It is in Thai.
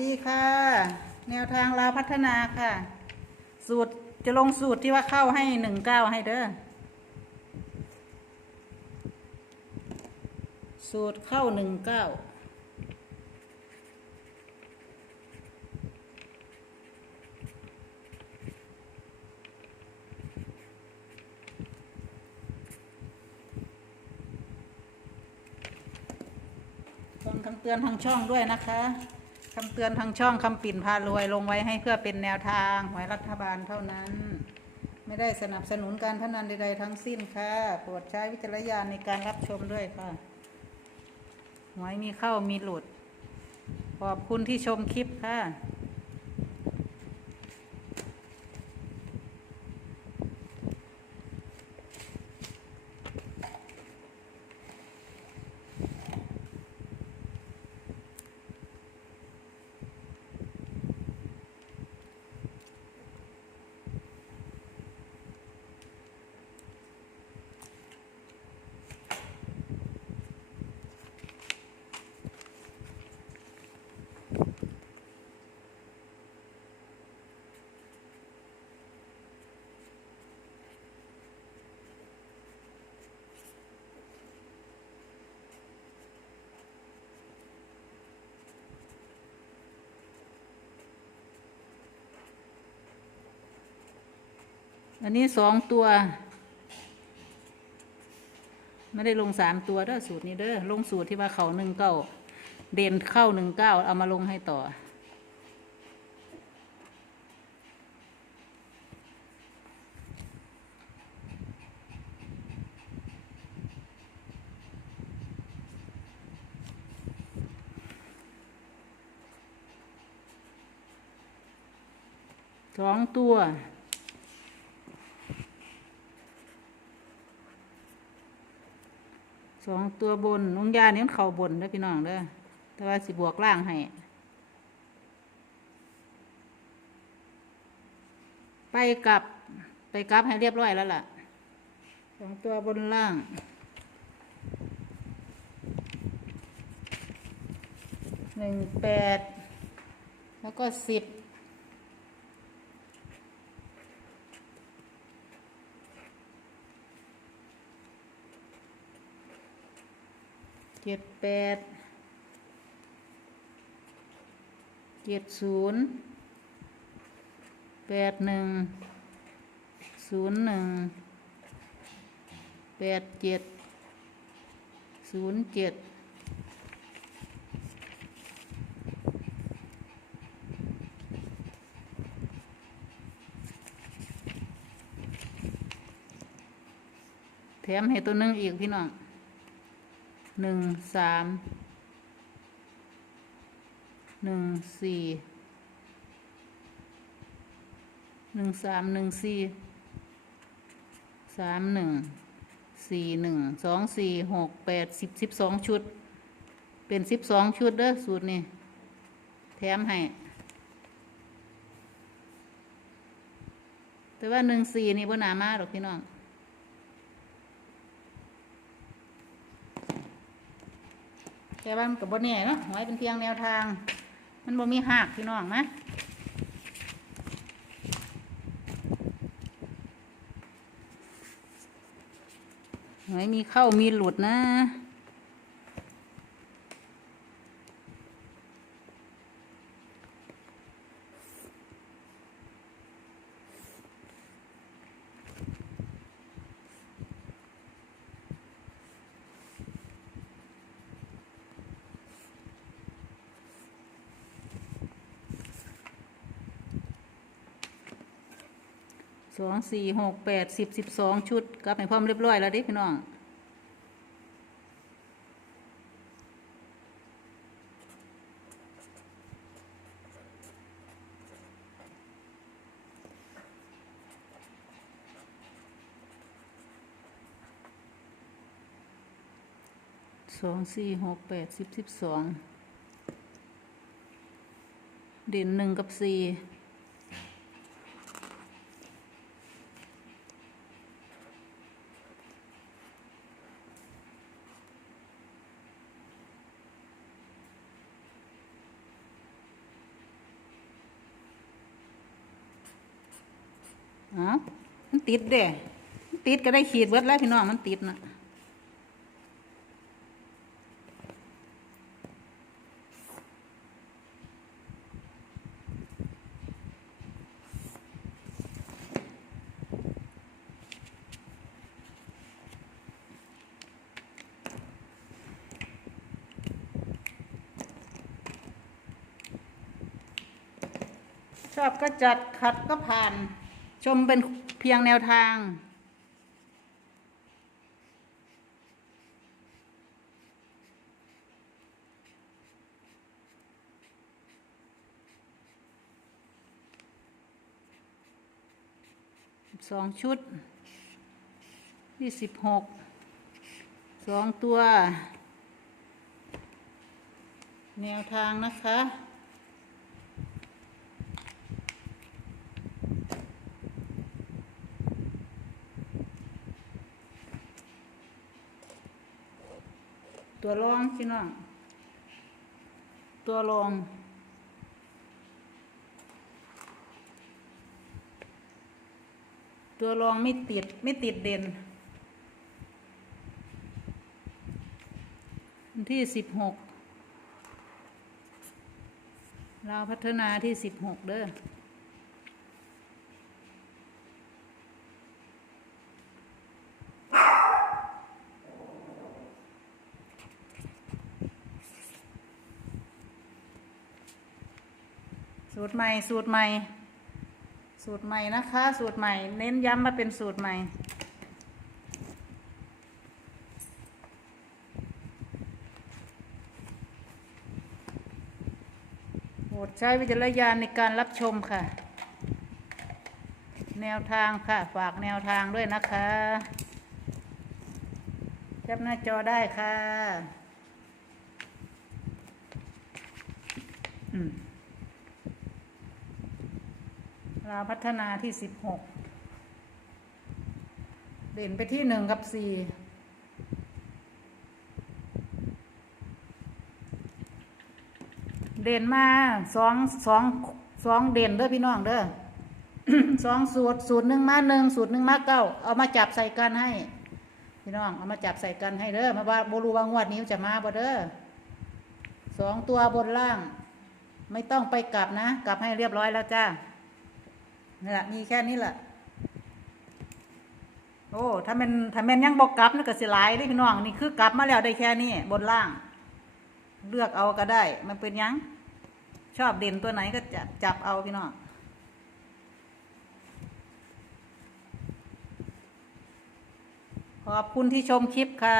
ดีค่ะ แนวทางลาวพัฒนาค่ะ สูตรจะลงสูตรที่ว่าเข้าให้หนึ่งเก้าให้เด้อ สูตรเข้าหนึ่งเก้าฟังคำเตือนทางช่องด้วยนะคะ คำเตือนทางช่องคำปิ่นพารวยลงไว้ให้เพื่อเป็นแนวทางหวยรัฐบาลเท่านั้น ไม่ได้สนับสนุนการพนันใดๆทั้งสิ้นค่ะโปรดใช้วิจารณญาณในการรับชมด้วยค่ะหวยมีเข้ามีหลุด ขอบคุณที่ชมคลิปค่ะ อันนี้สองตัว ไม่ได้ลงสามตัวเด้อสูตรนี้เด้อลงสูตรที่ว่าเขาหนึ่งเก้าเด่นเข้าหนึ่งเก้าเอามาลงให้ต่อ สองตัว องตัวบนนุงยานี่มันเข่าบนเด้อพี่น้องเด้อแต่ว่าสิบวกล่างให้ไปกลับไปกลับให้เรียบร้อยแล้วล่ะสองตัวบนล่างหนึ่งแปดแล้วก็สิบ จ็ดแปดเจ็ดศูนย์แปดหนึ่งศูนย์หนึ่งแปดเจ็ดศูนย์เจ็ดแถมให้ตัวหนึงอีกพี่น้อง หนึ่งสามหนึ่งสี่หนึ่งสามหนึ่งสี่สามหนึ่งสี่หนึ่งสองสี่หกแปดสิบสิบสองชุด เป็นสิบสองชุดเด้อสูตรนี่แถมให้แต่ว่าหนึ่งสี่นี่บ่หนามาหรอกพี่น้อง แต่ว่ามันกับบนนี่เนาะหวยเป็นเพียงแนวทาง มันบ่มีหักพี่น้องนะหวยมีเข้ามีหลุดนะ สองสี่หกแปดสิบสิบสองชุดกลับไปพร้อมเรียบร้อยแล้วเดิพี่น้องสองสี่หกแปดสิบสิบสองเด่นหนึ่งกับสี่ อ๋อมันติดเด้มันติดก็ได้ขีดเบิดแล้วพี่น้องมันติดนะชอบก็จัดขัดก็ผ่าน ชมเป็นเพียงแนวทาง สองชุดที่สิบหก สองตัว แนวทางนะคะ ตัวรองพี่น้อง ตัวรอง ตัวรองไม่ติดไม่ติดเด่น ที่สิบหกเราพัฒนาที่สิบหกเด้อ สูตรใหม่ สูตรใหม่ สูตรใหม่นะคะ สูตรใหม่ เน้นย้ำมาเป็นสูตรใหม่โปรดใช้วิจารณญาณในการรับชมค่ะ แนวทางค่ะ ฝากแนวทางด้วยนะคะแคปหน้าจอได้ค่ะ อืม เราวพัฒนาที่สิบหกเด่นไปที่หนึ่งกับสี่เด่นมาสองสองสองเด่นเด้อพี่น้องเด้อสองสูตรสูตรหนึ่งมาหนึ่งสูตรหนึ่งมาเก้าเอามาจับใส่กันให้ พี่น้องเอามาจับใส่กันให้เด้อมาว่าบรูวางวดนี้จะมาบ่เด้อสองตัวบนล่าง ไม่ต้องไปกลับนะ กลับให้เรียบร้อยแล้วจ้า นี่แหละมีแค่นี้แหละ โอ้ถ้ามันถ้ามันยังบอกกลับนี่ก็สิหลายเด้พี่น้องนี่คือกลับมาแล้วได้แค่นี้บนล่าง เลือกเอาก็ได้ มันเป็นยัง ชอบเด่นตัวไหนก็จับจับเอาพี่น้องขอบคุณที่ชมคลิปค่ะ